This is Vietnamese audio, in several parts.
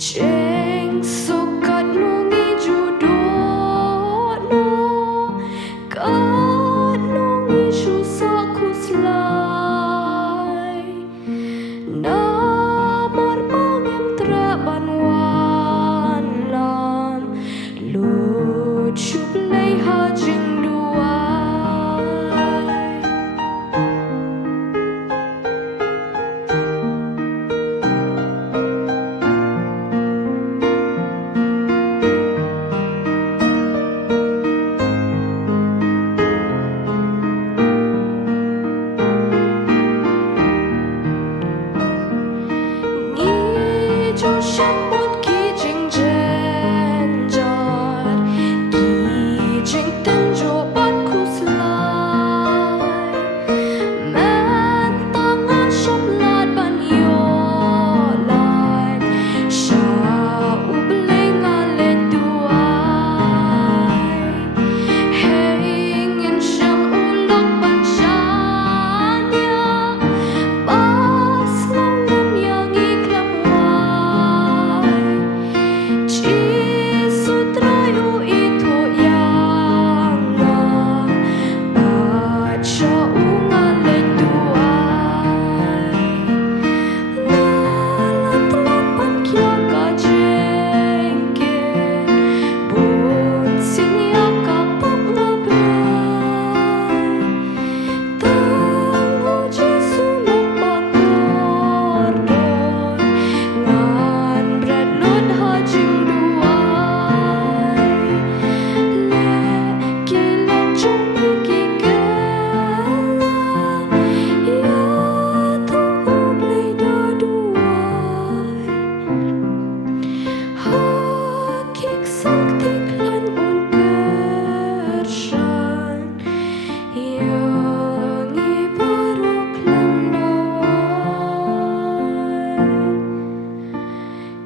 Jeng sokat nungi judono kat nungi susah kuslai namar mangem traban wan lam lut shuplay hajing duai cho sắm một kỳ trình chen giọt kỳ trình tên cho bắt khu slide men tăng ngã sông lạt ban yo lại sao bling a lên tuai hình in sham u lok ban chanya bas long ngam yang iklam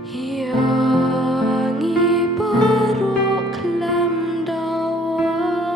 Yang ibarok lam dawai